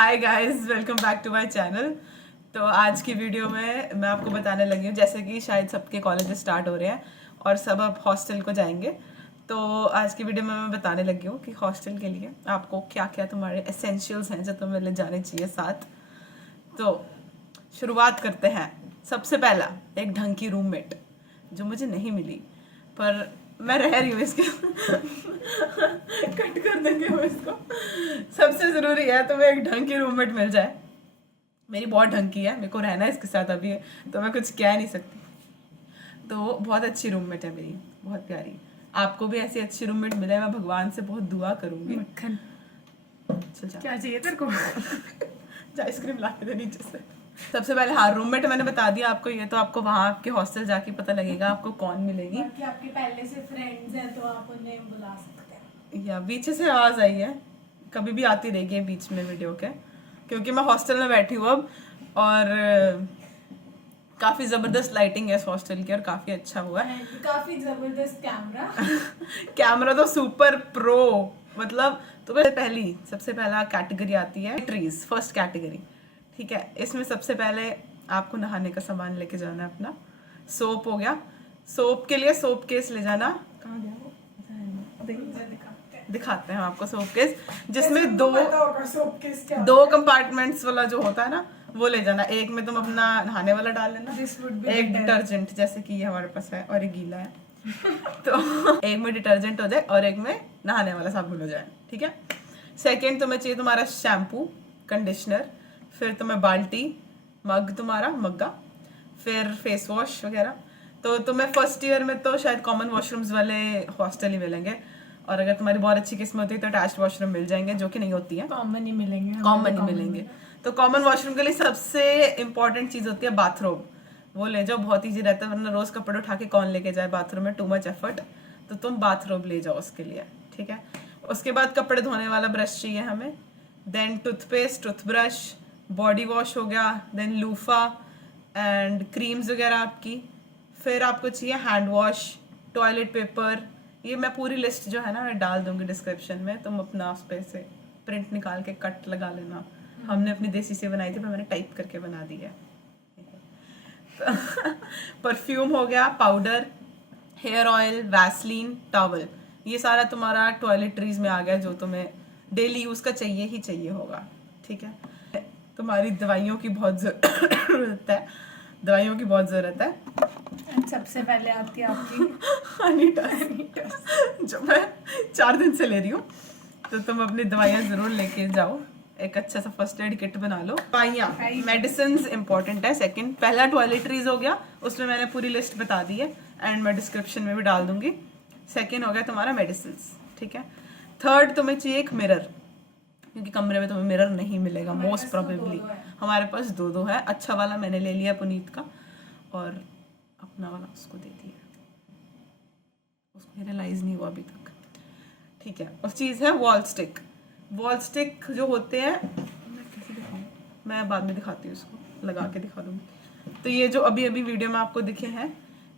Hi guys, welcome back to my channel. तो आज की वीडियो में मैं आपको बताने लगी हूँ, जैसे कि शायद सबके कॉलेज स्टार्ट हो रहे हैं और सब अब हॉस्टल को जाएंगे। तो आज की वीडियो में मैं बताने लगी हूँ कि हॉस्टल के लिए आपको क्या क्या तुम्हारे एसेंशियल्स हैं जो तुम्हें ले जाने चाहिए साथ। तो शुरुआत करते हैं। सबसे पहला, एक ढंग की रूममेट जो मुझे नहीं मिली, पर मैं रह रही हूँ इसके कट कर देंगे वो इसको। सबसे ज़रूरी है तुम्हें एक ढंग की रूममेट मिल जाए। मेरी बहुत ढंग की है, मेरे को रहना है इसके साथ अभी, तो मैं कुछ कह नहीं सकती। तो बहुत अच्छी रूममेट है मेरी, बहुत प्यारी। आपको भी ऐसी अच्छी रूममेट मिले, मैं भगवान से बहुत दुआ करूंगी। मक्खन चल जा, क्या चाहिए तेरे को? जा आइसक्रीम ला के दे नीचे से। सबसे पहले हाँ, रूममेट मैंने बता दिया आपको। ये तो आपको वहाँ आपके हॉस्टल जाके पता लगेगा आपको कौन मिलेगी। बाकी आपके पहले से फ्रेंड्स हैं तो आप उन्हें बुला सकते हैं। या पीछे से आवाज आई है, कभी भी आती रहेगी बीच में वीडियो के, क्योंकि मैं हॉस्टल में बैठी हूँ अब। और काफी जबरदस्त लाइटिंग है इस हॉस्टल की और काफी अच्छा हुआ है। काफी जबरदस्त कैमरा। कैमरा तो सुपर प्रो, मतलब तुम्हें सबसे पहला कैटेगरी आती है ट्रीज, फर्स्ट कैटेगरी। ठीक है, इसमें सबसे पहले आपको नहाने का सामान लेके जाना है अपना। सोप हो गया, सोप के लिए सोप केस ले जाना। कहाँ गया वो? दिखाते हैं आपको सोप केस, जिसमें दो कंपार्टमेंट्स वाला जो होता है ना, वो ले जाना। एक में तुम अपना नहाने वाला डाल लेना, एक डिटर्जेंट जैसे कि ये हमारे पास है और एक गीला है तो एक में डिटर्जेंट हो जाए और एक में नहाने वाला साबुन हो जाए। ठीक है। सेकंड तुम्हें चाहिए तुम्हारा शैम्पू, कंडीशनर, फिर तुम्हें बाल्टी, मग, तुम्हारा मग्गा, फिर फेस वॉश वगैरह। तो तुम्हें फर्स्ट ईयर में तो शायद कॉमन वॉशरूम्स वाले हॉस्टल ही मिलेंगे, और अगर तुम्हारी बहुत अच्छी किस्मत होती है तो अटैच्ड वॉशरूम मिल जाएंगे, जो कि नहीं होती है, कॉमन ही मिलेंगे। कॉमन ही मिलेंगे। तो कॉमन वॉशरूम के लिए सबसे इंपॉर्टेंट चीज होती है बाथरूम। वो ले जाओ, बहुत ईजी रहता है, वरना रोज कपड़े उठा के कौन लेके जाए बाथरूम में, टू मच एफर्ट। तो तुम बाथरूम ले जाओ उसके लिए। ठीक है। उसके बाद कपड़े धोने वाला ब्रश चाहिए हमें, then toothpaste, toothbrush, body wash हो गया, देन लूफा एंड क्रीम्स वगैरह आपकी। फिर आपको चाहिए हैंड वॉश, टॉयलेट पेपर। ये मैं पूरी लिस्ट जो है ना मैं डाल दूंगी डिस्क्रिप्शन में, तुम अपना उस पे से प्रिंट निकाल के कट लगा लेना। हमने अपनी देसी से बनाई थी, पर मैंने टाइप करके बना दी है। परफ्यूम हो गया, powder, hair oil, Vaseline, towel. ये सारा तुम्हारा टॉयलेटरीज में आ गया जो तुम्हें डेली यूज का चाहिए ही चाहिए होगा। ठीक है। तुम्हारी दवाइयों की बहुत जरूरत है, दवाइयों की बहुत जरूरत है। सबसे पहले आती है आपकी अनीटस जो मैं 4 दिन से ले रही हूँ। तो तुम अपनी दवाइयाँ जरूर लेके जाओ, एक अच्छा सा फर्स्ट एड किट बना लो। दवाइयाँ, मेडिसिन इंपॉर्टेंट है। सेकंड, पहला टॉयलेटरीज हो गया, उसमें मैंने पूरी लिस्ट बता दी है एंड मैं डिस्क्रिप्शन में भी डाल दूंगी। सेकंड हो गया तुम्हारा मेडिसिन। ठीक है। थर्ड, तुम्हें चाहिए एक मिरर, क्योंकि कमरे में तुम्हें मिरर नहीं मिलेगा मोस्ट प्रोबेबली। हमारे पास दो है। अच्छा वाला मैंने ले लिया पुनीत का, और अपना वाला उसको दे दिया, उसको रियलाइज नहीं हुआ अभी तक। ठीक है। और चीज़ है वॉल स्टिक। वॉल स्टिक जो होते हैं, मैं कैसे दिखाऊं, मैं बाद में दिखाती हूँ, उसको लगा के दिखा दूँगी। तो ये जो अभी अभी वीडियो में आपको दिखे हैं,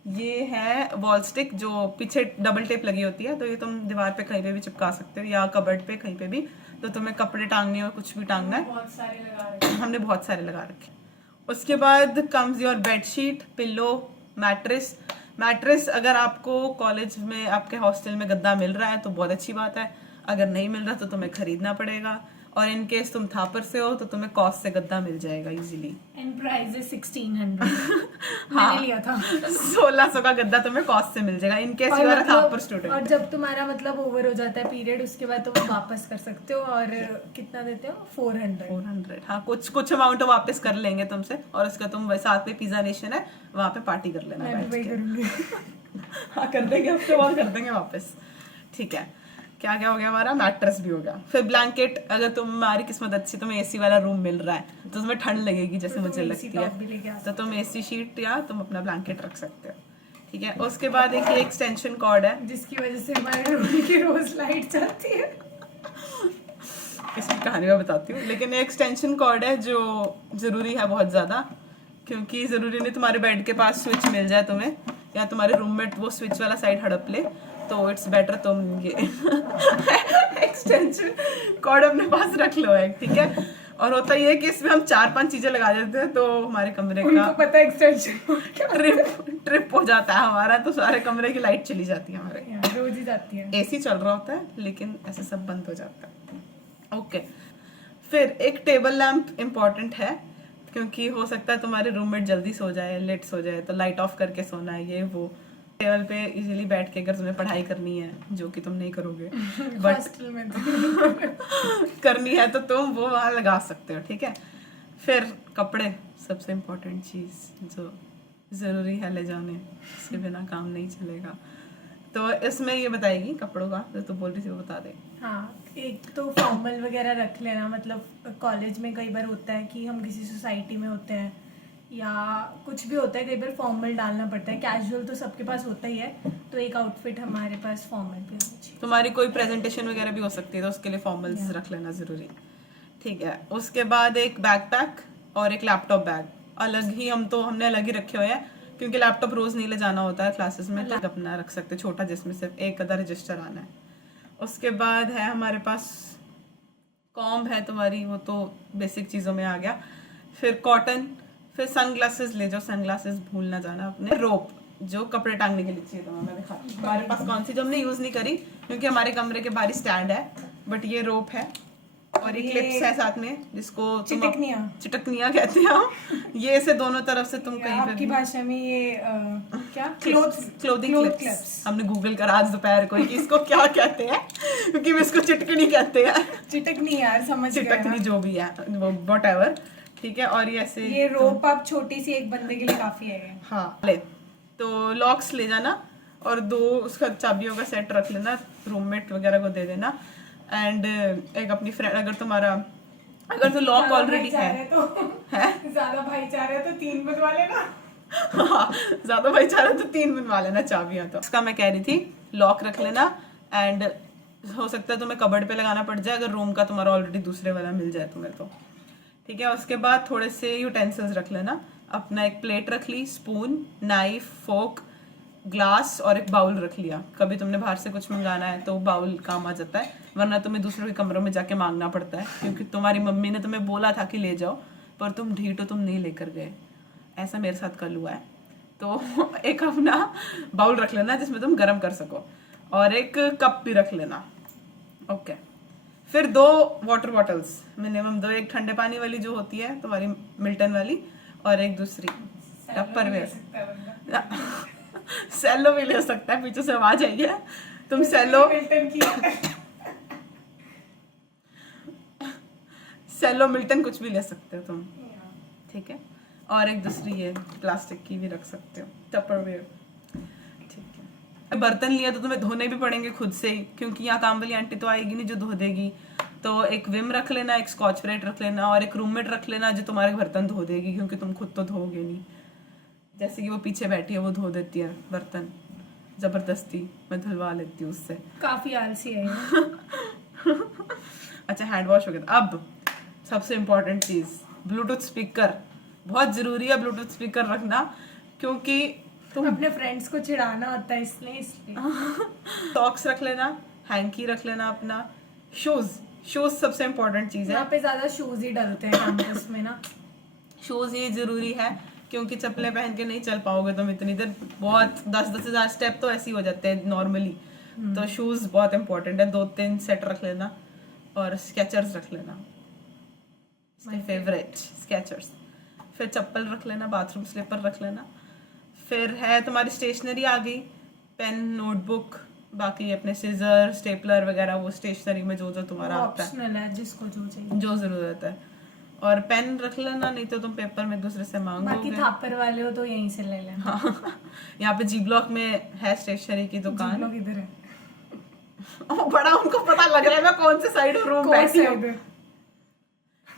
ये है वॉल स्टिक, जो पीछे डबल टेप लगी होती है। तो ये तुम दीवार पे कहीं पे भी चिपका सकते हो, या कबर्ड पे कहीं पे भी। तो तुम्हें कपड़े टांगने हो, कुछ भी टांगना है, बहुत सारे लगा रखे। हमने बहुत सारे लगा रखे। उसके बाद comes your bedsheet, pillow, mattress. Mattress अगर आपको कॉलेज में आपके हॉस्टल में गद्दा मिल रहा है तो बहुत अच्छी बात है, अगर नहीं मिल रहा तो तुम्हें खरीदना पड़ेगा। और इन केस तुम थापर से हो तो तुम्हें कॉस्ट से गद्दा मिल जाएगा इजीली। एंड प्राइस है 1600। मैंने लिया था 1600 का गद्दा तुम्हें कॉस्ट से मिल जाएगा in case you are a Thapar student. और जब तुम्हारा मतलब ओवर हो जाता है पीरियड, उसके बाद तुम वापस कर सकते हो। और कितना देते हो? 400। हाँ, कुछ अमाउंट वापस कर लेंगे तुमसे, और उसका तुम साथ में पिज्जा नेशन है, वहाँ पे पार्टी कर लेना। मैं भी वही करूंगी। हाँ, कर देंगे, उसके बाद कर देंगे वापस। ठीक है। क्या क्या हो गया हमारा? मैट्रेस भी हो गया। फिर ब्लैंकेट, अगर तुम्हारी किस्मत अच्छी, तुम्हें एसी वाला रूम मिल रहा है तो तुम्हें ठंड लगेगी जैसे मुझे लगती है, तो तुम एसी शीट या तुम अपना ब्लैंकेट रख सकते हो। ठीक है। उसके बाद एक एक्सटेंशन कॉर्ड है, जिसकी वजह से हमारे रूम की रोज लाइट चलती है। इसकी कहानी मैं बताती हूँ। लेकिन एक एक्सटेंशन कॉर्ड है जो जरूरी है बहुत ज्यादा, क्योंकि जरूरी नहीं तुम्हारे बेड के पास स्विच मिल जाए तुम्हें, या तुम्हारे रूममेट वो स्विच वाला साइड हड़प ले, तो इट्स बेटर तुम ये एक्सटेंशन कॉर्ड अपने पास रख लो एक। ठीक है। और होता ये है कि इसमें हम 4-5 चीजें लगा देते हैं तो हमारे कमरे उनको का पता है एक्सटेंशन ट्रिप हो जाता है हमारा, तो सारे कमरे की लाइट चली जाती है हमारे। रोज ही जाती है। एसी चल रहा होता है लेकिन ऐसे सब बंद हो जाता है। ओके, फिर एक टेबल लैंप इम्पॉर्टेंट है, क्योंकि हो सकता है तुम्हारे रूममेट जल्दी सो जाए, लेट सो जाए, तो लाइट ऑफ करके सोना है। ये वो टेबल पे इजीली बैठ के अगर तुम्हें पढ़ाई करनी है, जो कि तुम नहीं करोगे बट हॉस्टल में तो करनी है, तो तुम वो वहाँ लगा सकते हो, ठीक है। फिर कपड़े, सबसे इम्पोर्टेंट चीज़ जो ज़रूरी है ले जाने, इसके बिना काम नहीं चलेगा। तो इसमें ये बताएगी कपड़ों का, जो तो बोल रही थी वो बता दे। हाँ, एक तो फॉर्मल वगैरह रख लेना, मतलब कॉलेज में कई बार होता है कि हम किसी सोसाइटी में होते हैं या कुछ भी होता है, कई बार फॉर्मल डालना पड़ता है। कैजुअल तो सबके पास होता ही है, तो एक आउटफिट हमारे पास फॉर्मल भी होनी चाहिए। तुम्हारी कोई प्रेजेंटेशन वगैरह भी हो सकती है, तो उसके लिए फॉर्मल्स रख लेना ज़रूरी, ठीक है। उसके बाद एक बैकपैक और एक लैपटॉप बैग अलग ही, हमने अलग ही रखे हुए हैं, क्योंकि लैपटॉप रोज नहीं ले जाना होता है क्लासेस में, तो अपना रख सकते छोटा, जिसमें सिर्फ एक अदर रजिस्टर आना है। उसके बाद है हमारे पास कॉम्ब है तुम्हारी, वो तो बेसिक चीज़ों में आ गया। फिर कॉटन, फिर सनग्लासेस ले जाओ, सनग्लासेस भूल ना जाना अपने। रोप जो कपड़े टांगने के लिए चाहिए, तो मैं दिखा हमारे पास कौन सी, जो हमने यूज़ नहीं करी क्योंकि हमारे कमरे के बाहर स्टैंड है, बट ये रोप है और एक क्लिप्स है साथ में, जिसको चिटकनिया कहते हैं हम। ये इसे दोनों तरफ से तुम कहीं पे आपकी भाषा में ये क्या क्लोथिंग क्लिप्स, हमने गूगल करा आज दोपहर को कि इसको क्या कहते हैं, क्योंकि हम इसको चिटकनी कहते हैं। चिटकनी यार, समझ गए चिटकनी जो भी है वो व्हाटएवर, ठीक है। और ये ऐसे ये रोप आप छोटी सी एक बंदे के लिए काफी है। हाँ ले, तो लॉक्स ले जाना और 2 उसका चाबियों का सेट रख लेना, रूममेट वगैरह को दे देना। एंड एक अपनी फ्रेंड, अगर तो लॉक ऑलरेडी है तो ज्यादा भाईचारा है तो 3 बनवा लेना। हाँ, ज्यादा भाईचारा तो 3 बनवा लेना चाबियां। तो उसका मैं कह रही थी लॉक रख लेना, एंड हो सकता है तुम्हें कबर्ड पे लगाना पड़ जाए अगर रूम का तुम्हारा ऑलरेडी दूसरे वाला मिल जाए तुम्हें, तो ठीक है। उसके बाद थोड़े से यूटेंसिल्स रख लेना अपना, एक प्लेट रख ली, स्पून, नाइफ, फोक, ग्लास और एक बाउल रख लिया। कभी तुमने बाहर से कुछ मंगाना है तो बाउल काम आ जाता है, वरना तुम्हें दूसरों के कमरों में जाके मांगना पड़ता है, क्योंकि तुम्हारी मम्मी ने तुम्हें बोला था कि ले जाओ, पर तुम ढीठ हो, तुम नहीं लेकर गए। ऐसा मेरे साथ कल हुआ है। तो एक अपना बाउल रख लेना जिसमें तुम गर्म कर सको, और एक कप भी रख लेना, ओके। फिर 2 वाटर बॉटल्स मिनिमम, 2, एक ठंडे पानी वाली जो होती है तुम्हारी मिल्टन वाली, और एक दूसरी टप्परवेयर। सेलो भी ले सकता है, पीछे से आवाज आई है, तुम सेलो मिल्टन कुछ भी ले सकते हो तुम, ठीक है। और एक दूसरी ये प्लास्टिक की भी रख सकते हो, टप्परवेयर, ठीक है। बर्तन लिया तो तुम्हें धोने भी पड़ेंगे खुद से ही, क्योंकि यहाँ काम वाली आंटी तो आएगी नहीं जो धो देगी। तो एक विम रख लेना, एक स्कॉच ब्राइट रख लेना, और एक रूममेट रख लेना जो तुम्हारे बर्तन धो देगी, क्योंकि तुम खुद तो धोगे नहीं। जैसे कि वो पीछे बैठी है, वो धो देती है बर्तन जबरदस्ती, मैं धुलवा लेती हूँ उससे। काफी आलसी है। अच्छा, हैंड वॉश वगैरह। अब सबसे इम्पोर्टेंट चीज, ब्लूटूथ स्पीकर, बहुत जरूरी है ब्लूटूथ स्पीकर रखना, क्योंकि तुम अपने फ्रेंड्स को चिढ़ाना होता है, इसलिए सॉक्स रख लेना, हैंकी रख लेना अपना, शूज सबसे इम्पोर्टेंट चीज है। यहाँ पे ज्यादा शूज ही डलते हैं कैंपस में ना, शूज ही जरूरी है, क्योंकि चप्पलें पहन के नहीं चल पाओगे तुम इतनी देर, बहुत 10-10 हज़ार स्टेप तो ऐसे ही हो जाते हैं नॉर्मली। तो शूज बहुत इंपॉर्टेंट है, 2-3 सेट रख लेना, और स्केचर्स रख लेना, फेवरेट स्केचर्स। फिर चप्पल रख लेना, बाथरूम स्लीपर रख लेना। फिर है तुम्हारी स्टेशनरी आ गई, पेन, नोटबुक, बाकी अपने सीजर, स्टेपलर वगैरह, वो स्टेशनरी में जो तुम्हारा आता है, जिसको जो चाहिए, जो जरूरत है। और पेन रख लेना, नहीं तो तुम पेपर में दूसरे से मांगोगे। बाकी थापर वाले हो तो यहीं से ले लेना। हाँ, यहाँ पे जी ब्लॉक में है स्टेशनरी की दुकान। जी ब्लॉक इधर है। बड़ा उनको पता लग रहा है मैं कौन से साइड रूम बैठी हूँ।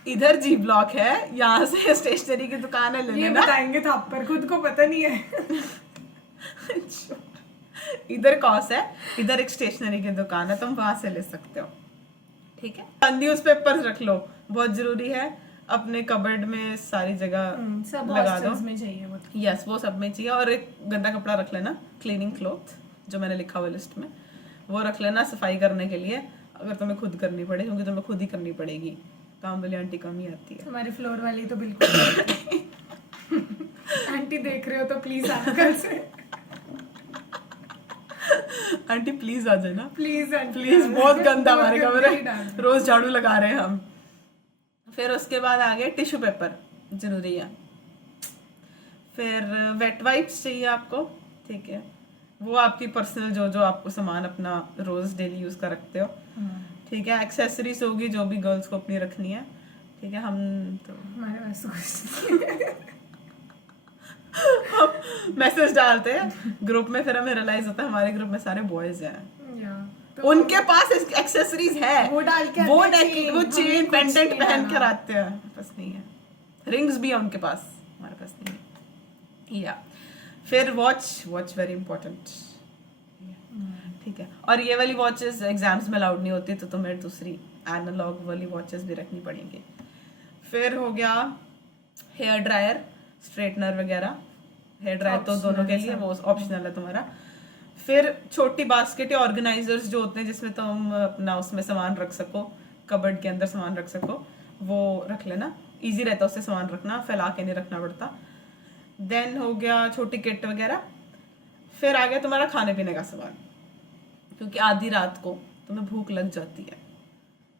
इधर जी ब्लॉक है, यहाँ से स्टेशनरी की दुकान है, ले लेना। ये बताएंगे थापर, खुद को पता नहीं है। इधर कॉस है, इधर एक स्टेशनरी की दुकान है, तुम वहां से ले सकते हो, ठीक है। न्यूज़पेपर्स रख लो, बहुत जरूरी है, अपने कबर्ड में सारी जगह सब लगा दो। में चाहिए वो। यस, वो सब में चाहिए। और एक गंदा कपड़ा रख लेना, क्लीनिंग क्लॉथ, जो मैंने लिखा हुआ लिस्ट में, वो रख लेना सफाई करने के लिए, अगर तुम्हें खुद करनी पड़े, क्योंकि तुम्हें खुद ही करनी पड़ेगी काम वाली आंटी कम ही आती है। हमारे फ्लोर वाली तो बिल्कुल आंटी देख रहे हो तो प्लीज अंकल से आंटी प्लीज आ जाए ना, प्लीज प्लीज, बहुत गंदा हमारे कमरे, डाल। रोज झाड़ू लगा रहे हैं हम। फिर उसके बाद आ गए टिश्यू पेपर, जरूरी है। फिर वेट वाइप्स चाहिए आपको, ठीक है, वो आपकी पर्सनल जो जो आपको सामान अपना रोज डेली यूज का रखते हो, ठीक है। एक्सेसरीज होगी जो भी गर्ल्स को अपनी रखनी है, ठीक है। हम तो हमारे पास कुछ मैसेज डालते हैं ग्रुप में, फिर हमें रियलाइज होता है हमारे ग्रुप में सारे बॉयज हैं, तो उनके पास एक्सेसरीज है, वो डाल के वो आते हैं, वो चेन हमें कुछ पेंडेंट नहीं पहन के डालना। आते हैं, बस नहीं है। रिंग्स भी है उनके पास, हमारे पास नहीं है। या फिर वॉच वेरी इंपॉर्टेंट, ठीक है। और ये वाली वॉचेस एग्जाम्स में अलाउड नहीं होती, तो तुम्हें दूसरी एनालॉग वाली वॉचेस भी रखनी पड़ेंगी। फिर हो गया हेयर ड्रायर, स्ट्रेटनर वगैरह। हेयर ड्रायर तो दोनों के लिए, वो ऑप्शनल है तुम्हारा। फिर छोटी बास्केट या ऑर्गेनाइजर्स जो होते हैं जिसमें तुम अपना उसमें सामान रख सको, कबर्ड के अंदर सामान रख सको, वो रख लेना, इजी रहता है उससे सामान रखना, फैला के नहीं रखना पड़ता। देन हो गया छोटी किट वगैरह। फिर आ गया तुम्हारा खाने पीने का सामान, क्योंकि आधी रात को तुम्हें भूख लग जाती है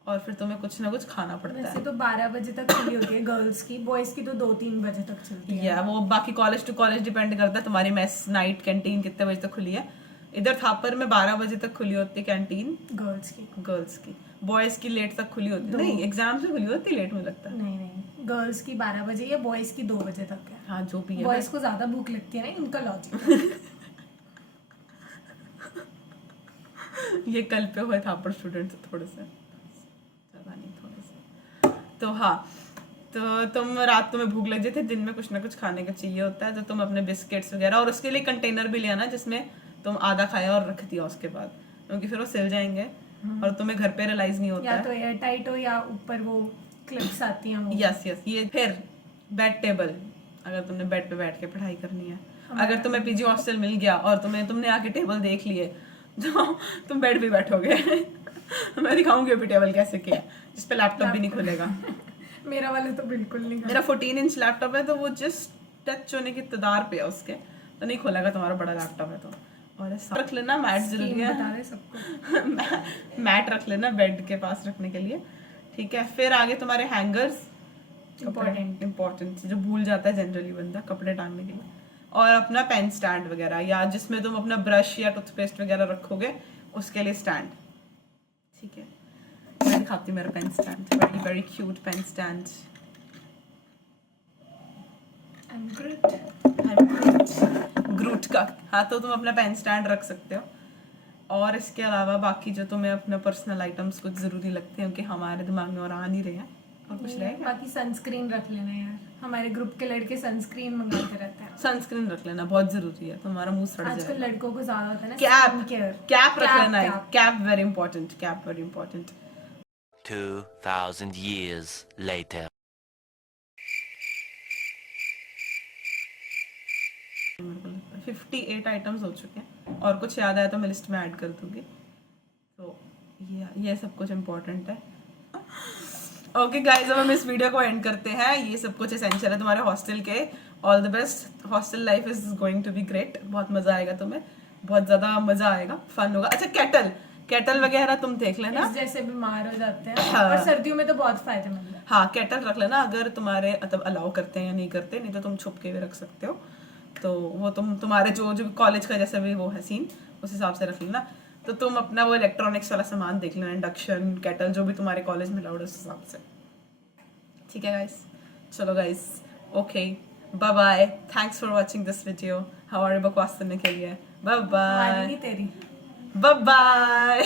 और फिर तुम्हें कुछ ना कुछ खाना पड़ता वैसे है। तो 12 बजे तक खुली होती है गर्ल्स की, बॉयज की तो 2-3 बजे तक चलती है। या वो बाकी कॉलेज टू कॉलेज डिपेंड करता है, तुम्हारी मेस नाइट कैंटीन कितने बजे तक खुली है। इधर थापर में 12 बजे तक खुली होती है कैंटीन गर्ल्स की। बॉयज की लेट तक खुली होती है, नहीं एग्जाम से खुली होती है, लेट में लगता है। नहीं, गर्ल्स की 12 बजे या बॉयज की 2 बजे तक है। हाँ जो भी है, बॉयज को ज्यादा भूख लगती है ना, इनका लॉजिक ये कल पे हुए थापर स्टूडेंट थोड़े से ज्यादा नहीं, थोड़े से। तो हाँ, तो तुम रात तुम्हें भूख लग जाती है, दिन में कुछ ना कुछ खाने का चाहिए होता है, तो तुम अपने बिस्किट्स वगैरह, और उसके लिए कंटेनर भी ले आना जिसमें तुम आधा खाया और रख दिया उसके बाद, क्योंकि फिर वो सिल जाएंगे और तुम्हें घर पे रियलाइज नहीं होता या है। तो एयर टाइट हो या ऊपर वो क्लिप्स आती हैं वो। यस ये। फिर बेड टेबल, अगर तुमने बेड पे बैठ के पढ़ाई करनी है, अगर तुम्हें पीजी हॉस्टल मिल गया और तुमने आके टेबल देख लिए, तो तुम बेड पे बैठोगे मैं दिखाऊंगी अभी टेबल कैसे किया, जिस पे लैपटॉप भी नहीं खुलेगा। मेरा वाला तो बिल्कुल नहीं। मेरा 14 इंच लैपटॉप है, तो वो जस्ट टच होने की तदार पे है उसके, तो नहीं खुलेगा तुम्हारा बड़ा लैपटॉप है तो। और रख लेना मैट, जरूरी है सबको मैट रख लेना बेड के पास रखने के लिए, ठीक है। फिर आगे तुम्हारे हैंगर्स, इम्पोर्टेंट जो भूल जाता है जनरली बंदा, कपड़े टांगने के लिए। और अपना पेन स्टैंड वगैरह, या जिसमें तुम अपना ब्रश या टूथपेस्ट वगैरह रखोगे उसके लिए स्टैंड, ठीक है। मैं दिखाती हूँ मेरा pen stand, very cute pen stand. Groot का, हाँ, तो तुम अपना पेन स्टैंड रख सकते हो। और इसके अलावा बाकी जो तुम्हें अपना पर्सनल आइटम्स कुछ जरूरी लगते हैं, क्योंकि हमारे दिमाग में और आ नहीं रहे हैं, और कुछ रहेगा। बाकी सनस्क्रीन रख लेना यार, हमारे ग्रुप के लड़के सनस्क्रीन मंगाते रहते हैं। सनस्क्रीन रख लेना बहुत जरूरी है, तुम्हारा मुंह सड़ जाएगा। आजकल लड़कों को ज्यादा होता है ना, कैप रख लेना है, cap very important. 2000 years later. 58 items हो चुके हैं, और कुछ याद आया तो मैं लिस्ट में ऐड कर दूंगी। तो ये सब कुछ इम्पोर्टेंट है। ओके गाइज, अब हम इस वीडियो को एंड करते हैं। ये सब कुछ एसेंशियल है तुम्हारे हॉस्टल के। All the best, hostel life is going to be great, बहुत मजा आएगा तुम्हें, बहुत ज्यादा मजा आएगा, फन होगा। अच्छा, केटल वगैरह तुम देख लेना, जैसे बीमार हो जाते हैं। हाँ। और सर्दियों में तो बहुत फायदेमंद है। हाँ, केटल रख लेना, अगर तुम्हारे मतलब अलाउ करते हैं या नहीं करते, नहीं तो तुम छुप के भी रख सकते हो। तो वो तुम्हारे जो कॉलेज का जैसे भी वो है सीन, उस हिसाब से रख लेना। तो तुम अपना वो इलेक्ट्रॉनिक्स वाला सामान देख लेना, इंडक्शन, केटल, जो भी तुम्हारे कॉलेज में अलाउड है उस हिसाब से, ठीक है गाइस। चलो guys, okay, bye bye, thanks for watching this video. हमारे बकवास सुनने के लिए बाय बाय, तेरी बाय बाय।